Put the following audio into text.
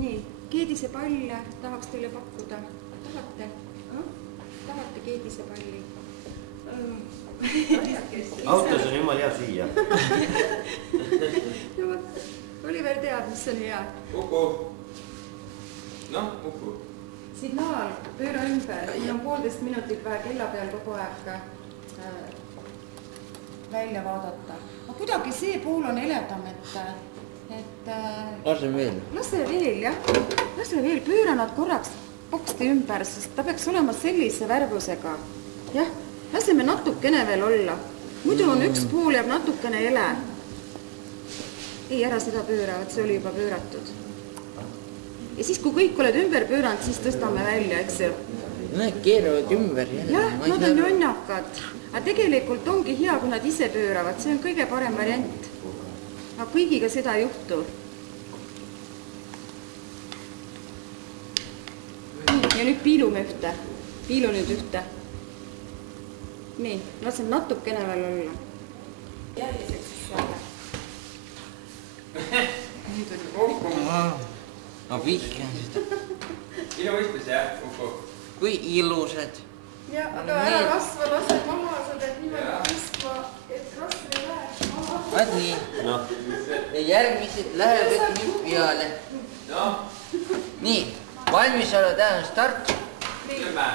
Nii, keedisepalle tahaks teile pakkuda. Tahate? Tahate keedisepalli? Autos on jumal hea süüa. Oliver teab, mis on hea. Uku. Noh, Uku. Signaal, pööra ümber. Meil on 1,5 minutit vaja kella peal kogu aeg välja vaadata. Aga kuidagi see pool on eledam, et lase veel. Lase veel, jah. Lase veel, pööra nad korraks paksti ümber, sest ta peaks olema sellise värvusega. Jah, laseme natukene veel olla. Muidu on üks pool jääb natukene ele. Ei, ära seda pööra, et see oli juba pööratud. Ja siis, kui kõik oled ümber pööranud, siis tõstame välja, eks ju? Nad keeravad ümber. Jah, nad on jonjakad. Aga tegelikult ongi hea, kui nad ise pööravad. See on kõige parem variant. Aga kõigiga seda ei juhtu. Ja nüüd piilume ühte. Piilu nüüd ühte. Nii, lasen natukene veel olla. Järgiseks siis jälle. Nüüd on Uku. Ma vihkan seda. Minu võistlus, jah, Uku. Kui ilusad. Ja, aga ära rasva lase maha, sa teed niimoodi tõstma, et rasv ei lähe maha. Vaat nii. Ja järgmised lähevad nüüd peale. Nii, valmis olla täna start. Kümme.